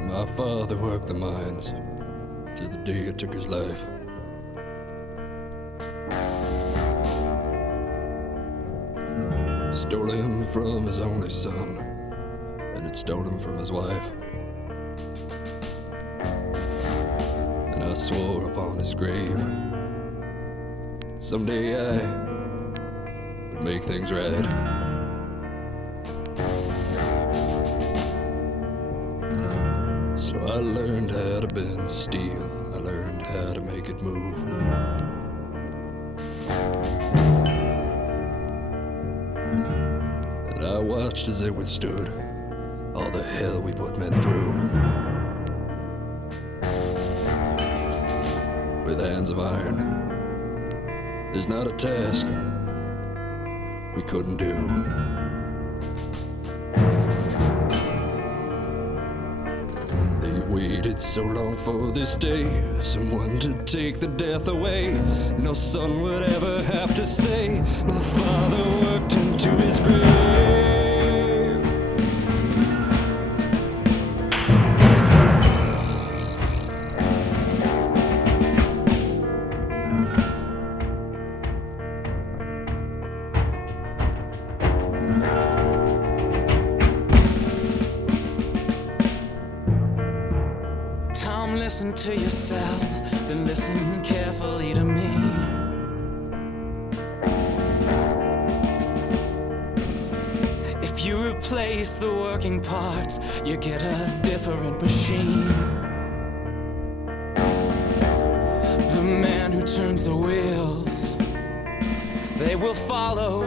My father worked the mines till the day he took his life. Stole him from his only son, and it stole him from his wife. And I swore upon his grave, someday I would make things right. So I learned how to bend steel, I learned how to make it move. And I watched as they withstood all the hell we put men through. With hands of iron, there's not a task we couldn't do. Waited so long for this day, someone to take the death away. No son would ever have to say, my father worked into his grave. Listen to yourself, then listen carefully to me. If you replace the working parts, you get a different machine. The man who turns the wheels, they will follow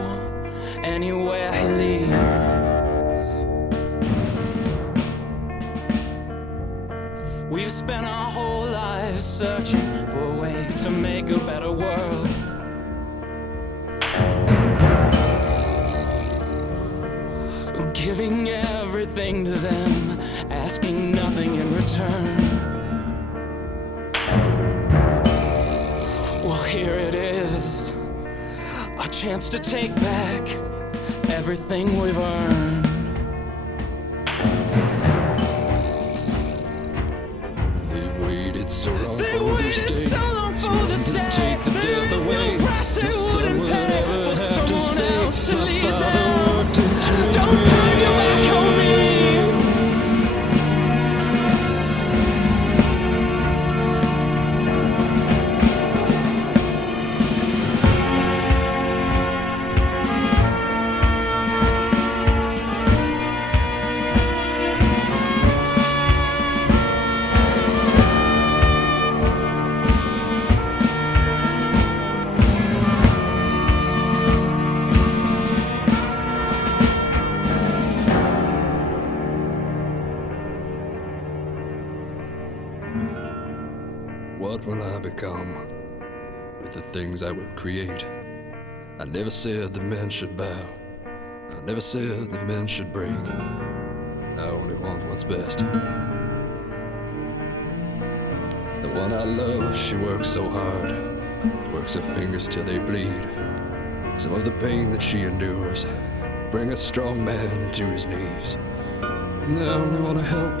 anywhere he leads. We've spent our whole lives searching for a way to make a better world. Giving everything to them, asking nothing in return. Well, here it is, our chance to take back everything we've earned. So long they for waited this day, so long for this day. Take the There death is away. no price they No son wouldn't would pay ever for have to someone say, else to my lead father them. worked into his Don't grave. turn your back on me. What will I become with the things I will create? I never said that men should bow. I never said that men should break. I only want what's best. The one I love, she works so hard, works her fingers till they bleed. Some of the pain that she endures bring a strong man to his knees. I only want to help.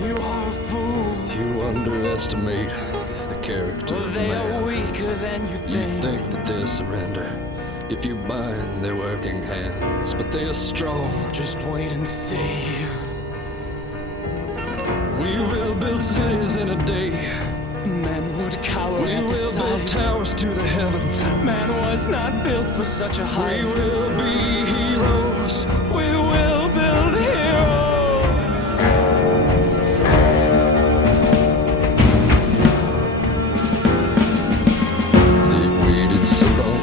You are a fool. You underestimate the character of a They are man. weaker than you You think. think that they'll surrender if you bind their working hands, but they are strong. Just wait and see. We will build cities in a day. Men would cower We at the will build sight. towers to the heavens. Man was not built for such a We height. will be heroes. We will build heroes.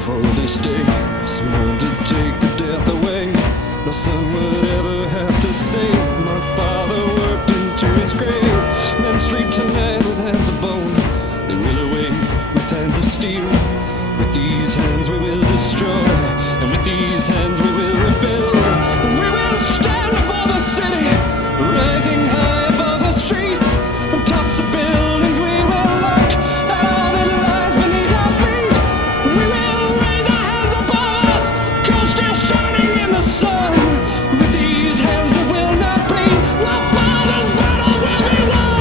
for this day. Sworn to take the death away. No son would ever have to say. My father worked into his grave. Men sleep tonight with hands of bone. They will awake with hands of steel. With these hands we will destroy, and with these hands we will rebuild. And we will stand above the city, rising high above the streets. From tops of buildings we will look at all that lies beneath our feet. We will raise our hands above us, gold still shining in the sun. With these hands that will not bleed, my father's battle will be won.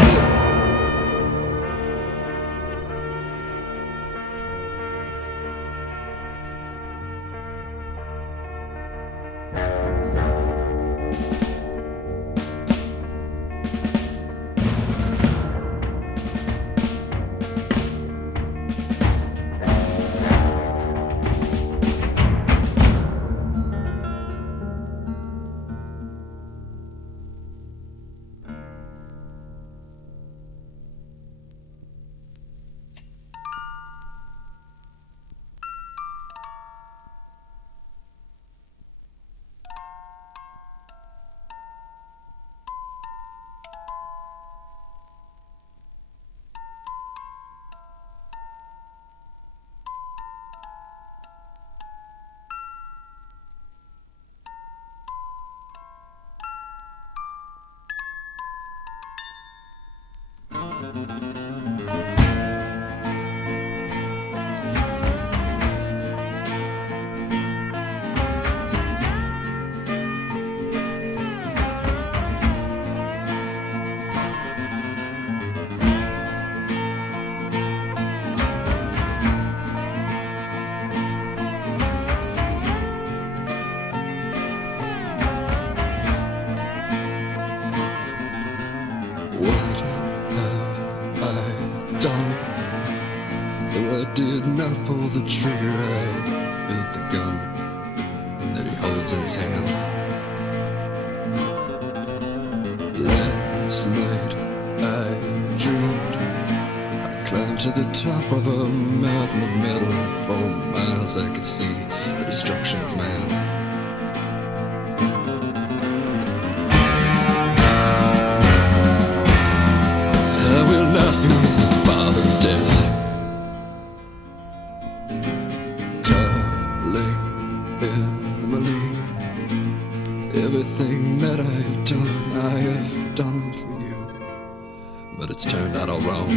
What have I done? Though I did not pull the trigger, I built the gun that he holds in his hand. Last night I dreamed I climbed to the top of a mountain of metal. For miles I could see the destruction of man. I will not be the father of death. Darling Emily, everything that I've done, I have done for you. But it's turned out all wrong.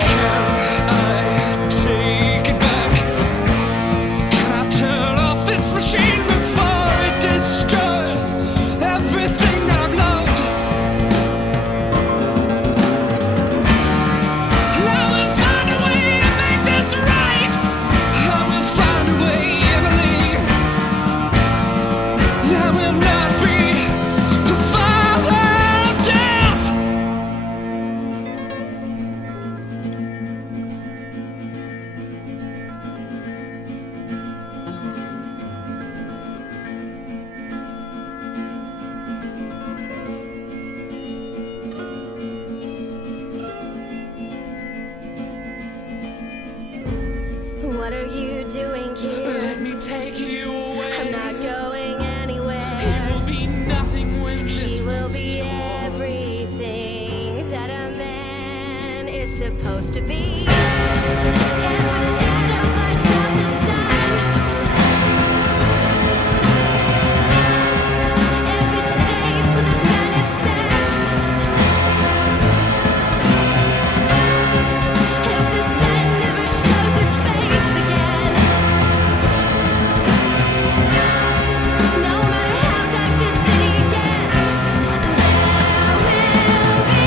Can I take it back? Can I turn off this machine before it destroys everything that I've loved? What are you doing here? Let me take you away. I'm not going anywhere. He will be nothing when this He will one's be yours. everything that a man is supposed to be. If a shadow blacks out the sun, if it stays till the sun is set, if the sun never shows its face again, no matter how dark this city gets, there will be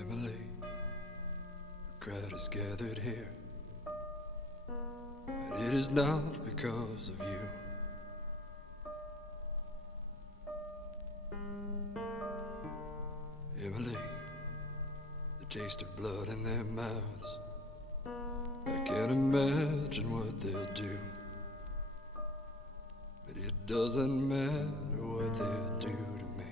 Emily, a crowd is gathered here, but it is not because of you. Emily, the taste of blood in their mouths, I can't imagine what they'll do. But it doesn't matter what they'll do to me.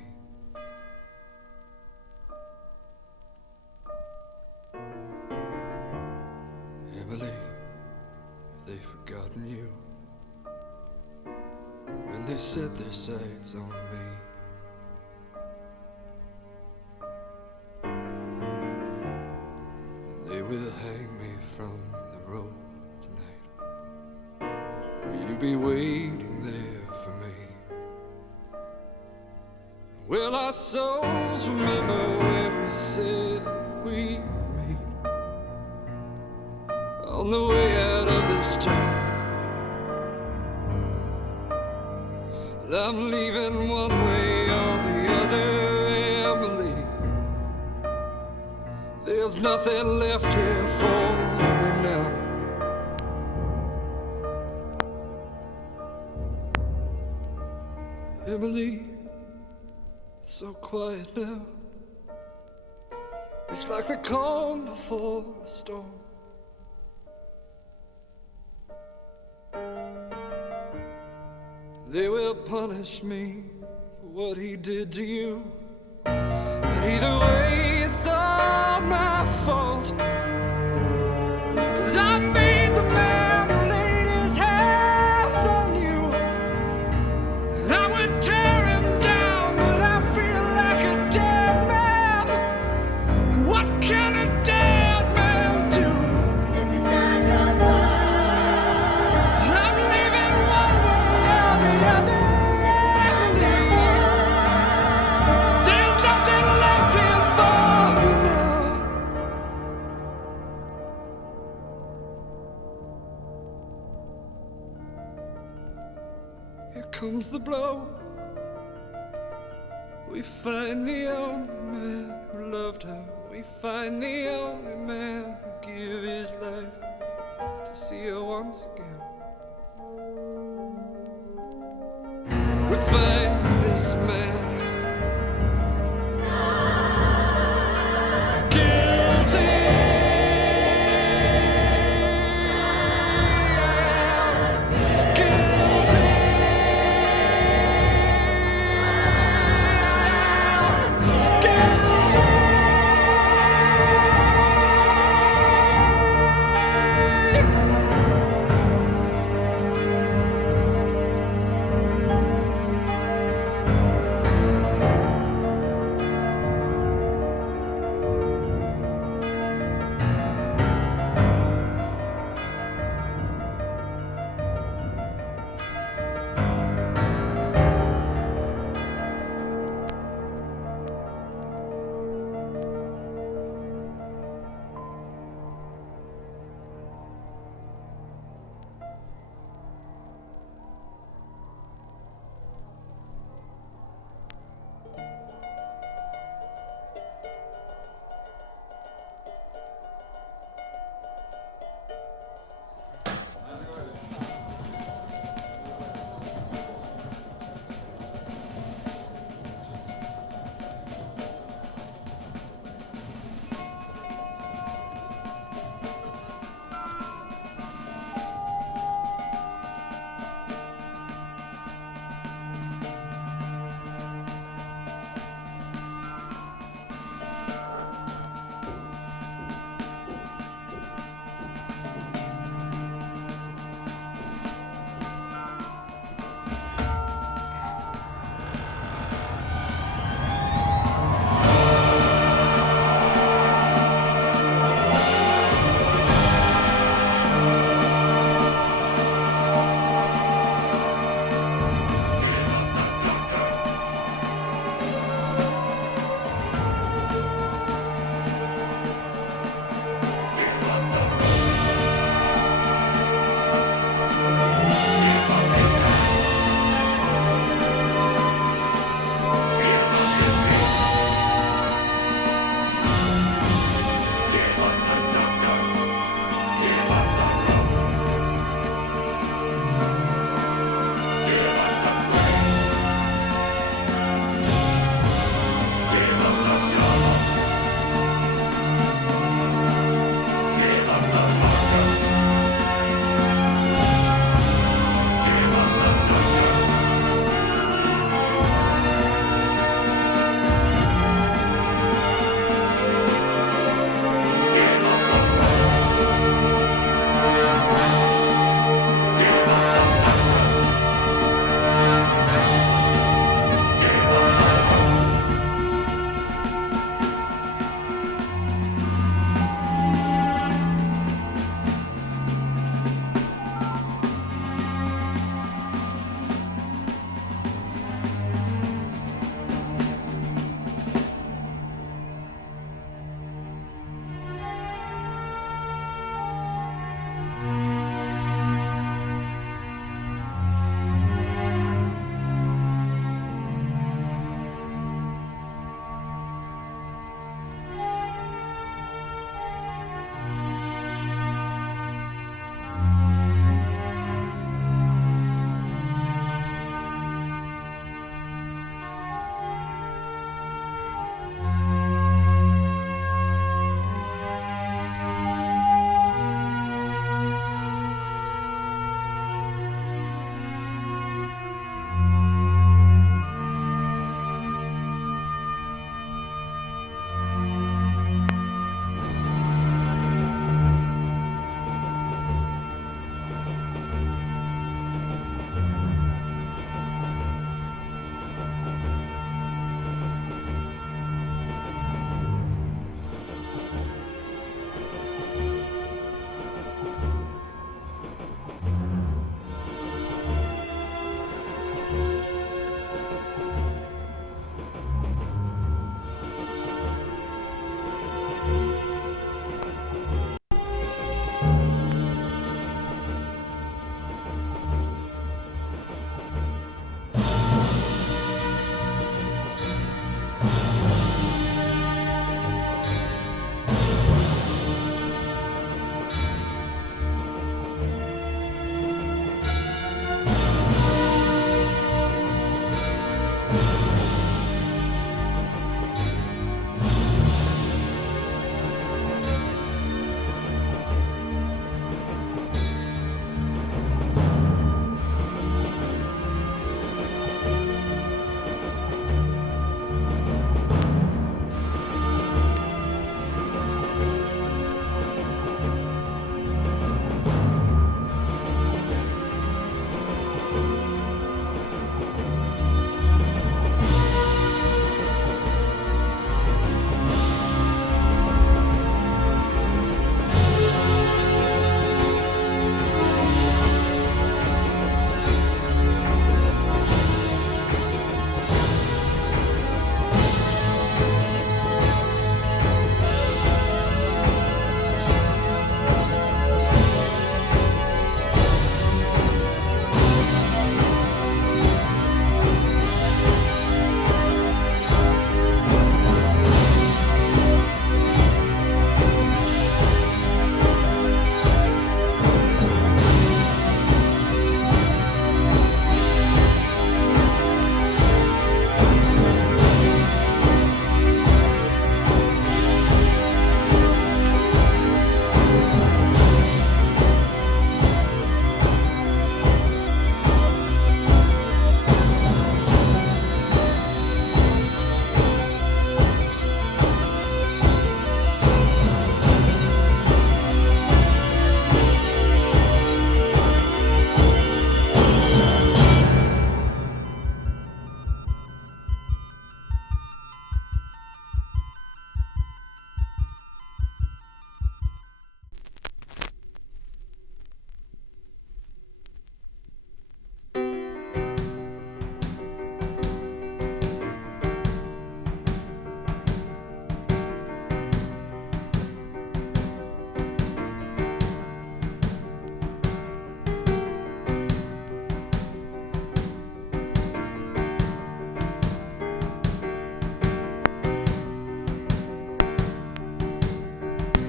Emily, have they forgotten you? When they set their sights on me. They will hang me from the rope tonight. Will you be waiting there for me? Will our souls remember where we said we'd meet? On the way out of this town. Well, I'm leaving one way or the other, Emily. There's nothing left here for me now. Emily, it's so quiet now. It's like the calm before a storm. They will punish me for what he did to you. But either way, it's all my fault. 'Cause I made the man who laid his hands on you. And I would tear him down, but I feel like a dead man. What can a dead man do? This is not your fault. I'm leaving one way or the other. There's nothing left here for you now. Here comes the blow. We find the only man who loved her. We find the only man who gave his life to see her once again. We find this man guilty.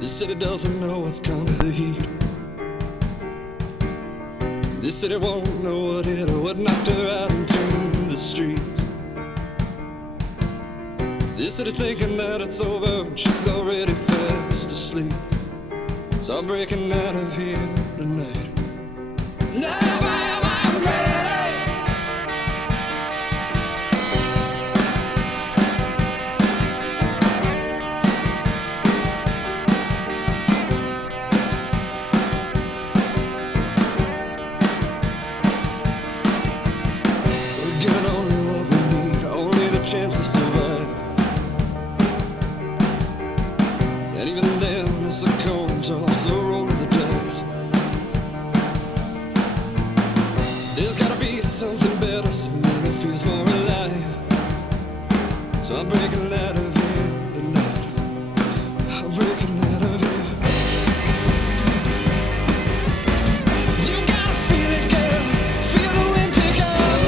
This city doesn't know what's coming to the heat. This city won't know what hit her, what knocked her out into the streets. This city's thinking that it's over and she's already fast asleep. So I'm breaking out of here tonight. Now I'm ready. We're given only what we need, only the chance to survive. And even then, it's a coin toss, a roll of the dice. There's gotta be something better, something that feels more alive. So I'm breaking out of here tonight. I'm breaking out of here. You gotta feel it, girl. Feel the wind pick up.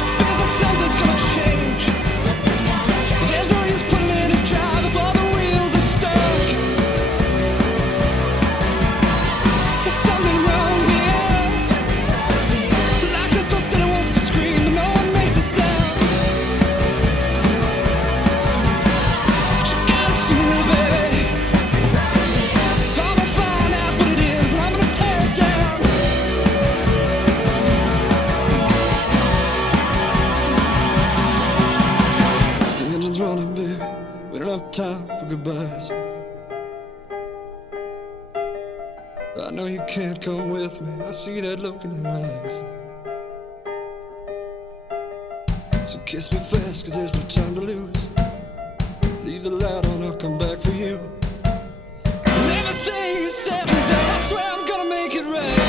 It feels like something's gonna change. There's no use putting in a drive if all the wheels are stuck. There's something wrong here. Like this whole city wants to scream, but no one makes a sound. But you gotta feel it, baby. So I'm gonna find out what it is, and I'm gonna tear it down. The engine's running, baby. We don't have time for goodbyes. I know you can't come with me. I see that look in your eyes. So kiss me fast, 'cause there's no time to lose. Leave the light on, I'll come back for you. When everything is said and done, I swear I'm gonna make it right.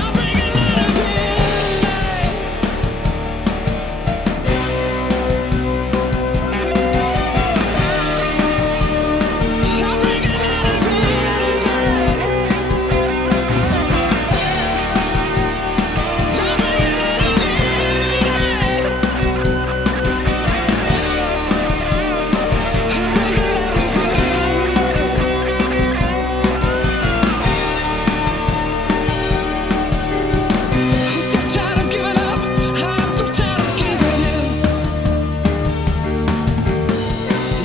I'm breaking out of here tonight. I'm breaking out of here tonight. I'm breaking out of here tonight. I'm so tired of giving up. I'm so tired of giving in.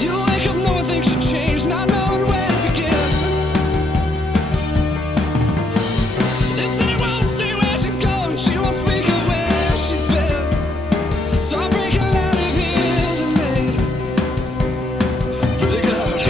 You wake up knowing things should change, not knowing where to begin. This city won't see where she's going. She won't speak of where she's been. So I'm breaking out of here tonight. Break out.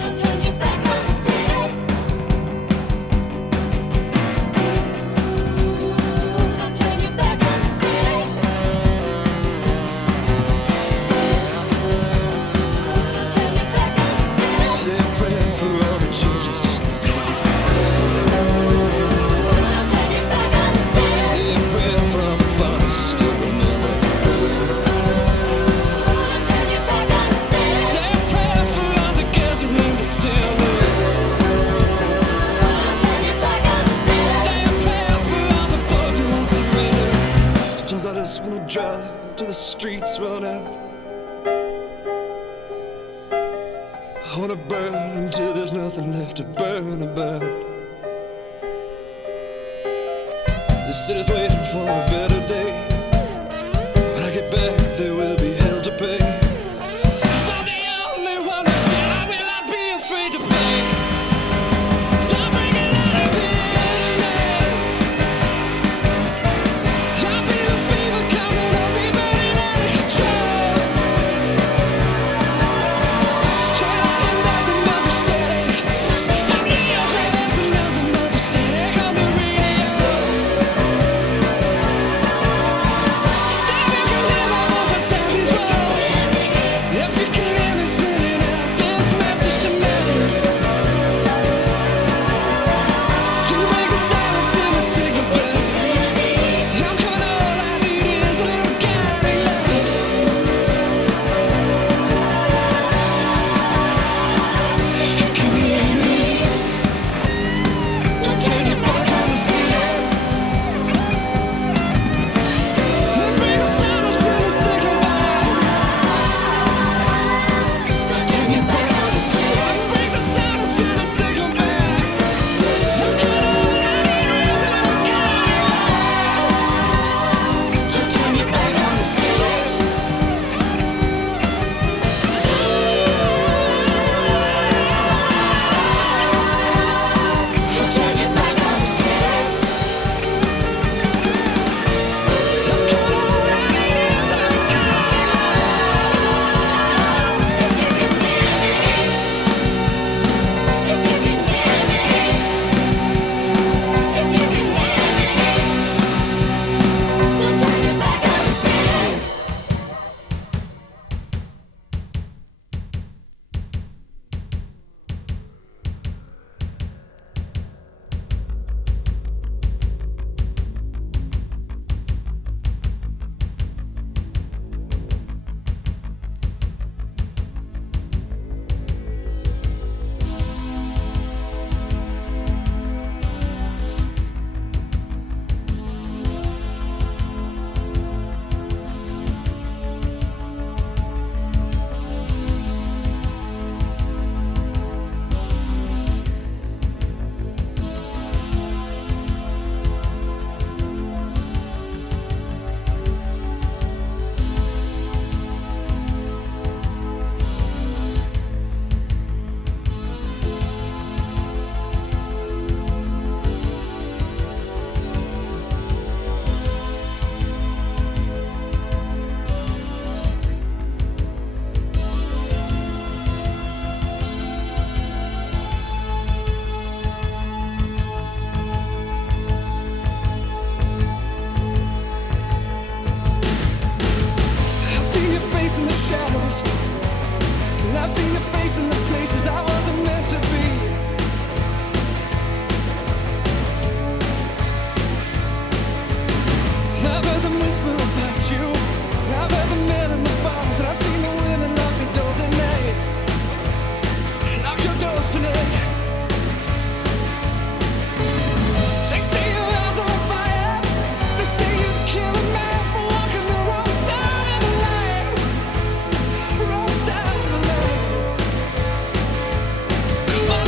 Don't turn your back on the city. Don't turn your back on the city. Don't turn your back on the city. Say a prayer for all the children still sleeping. Don't turn your back on the city. Say a prayer for all the fathers who still remember. Don't turn your back on the city. Say a prayer for all the girls who understand me. Don't turn your back on the city. Say a prayer for all the boys who won't surrender. Sometimes I just wanna drive to the streets, run out. I wanna burn until there's nothing left to burn about. This city's waiting for a better day. When I get back, there will be hell to pay. If I'm the only one that's dead, I will not be afraid to fight. I'm breaking out of here tonight. I feel the fever coming on me, burning out of control. face in the shadows, and I've seen your face in the places I wasn't meant to be. I've heard them whisper about you, I've heard the men in the bars, and I've seen the women lock the doors at night. Lock your doors tonight. They say your eyes are on fire, they say you'd kill a man for walking the wrong side of the line. Wrong side of the line. But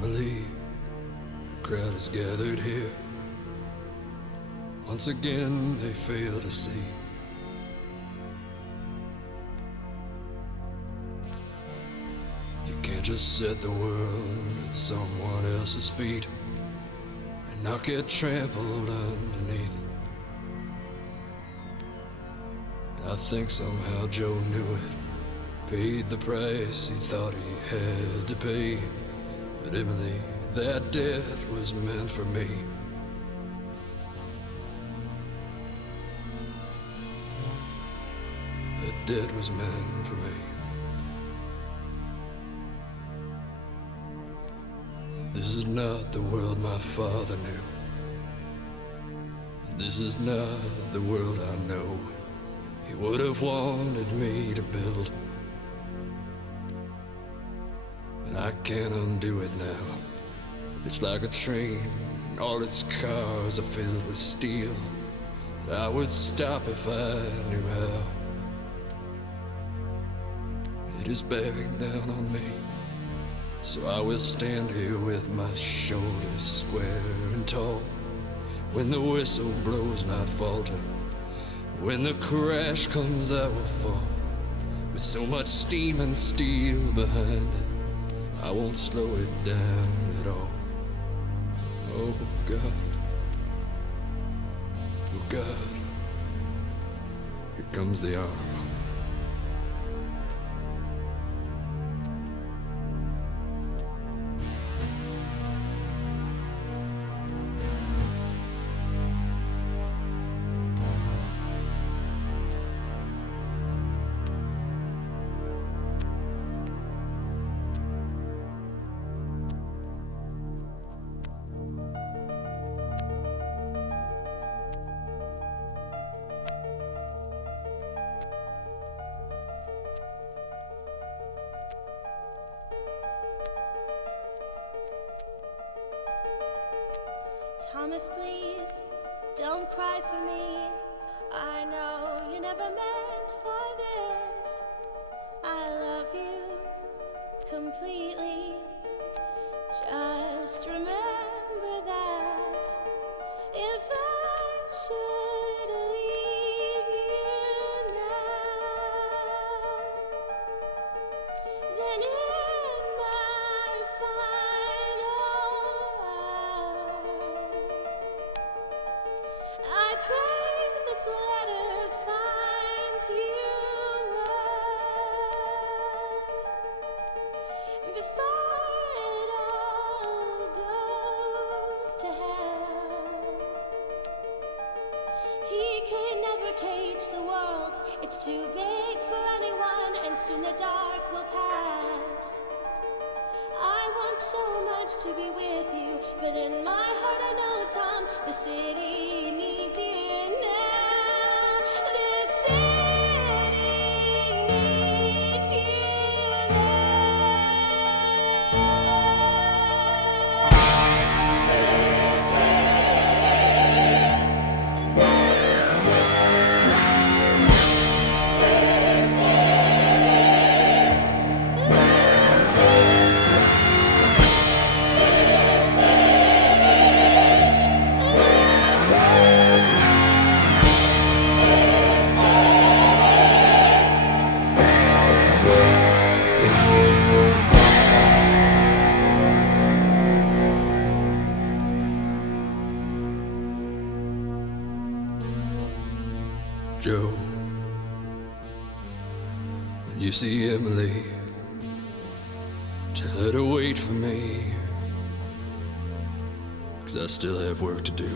Emily, the crowd is gathered here. Once again they fail to see. You can't just set the world at someone else's feet and not get trampled underneath. I think somehow Joe knew it, paid the price he thought he had to pay. But Emily, that debt was meant for me. That debt was meant for me. This is not the world my father knew. This is not the world I know he would have wanted me to build. But I can't undo it now. It's like a train, and all its cars are filled with steel. But I would stop if I knew how. It is bearing down on me, so I will stand here with my shoulders square and tall. When the whistle blows, not falter. When the crash comes, I will fall. With so much steam and steel behind it, I won't slow it down at all. Oh God, oh God, here comes the arm. Thomas, please, don't cry for me. I know you never meant for this. I love you completely. Just remember that if I should leave you now, then in my final hour, I pray this letter finds you well before it all goes to hell. He could never cage the world, it's too big for anyone, and soon the dark will pass. I want so much to be with you, but in my heart I know, Tom, the city needs you now. The city needs you Joe, when you see Emily, tell her to wait for me, 'cause I still have work to do.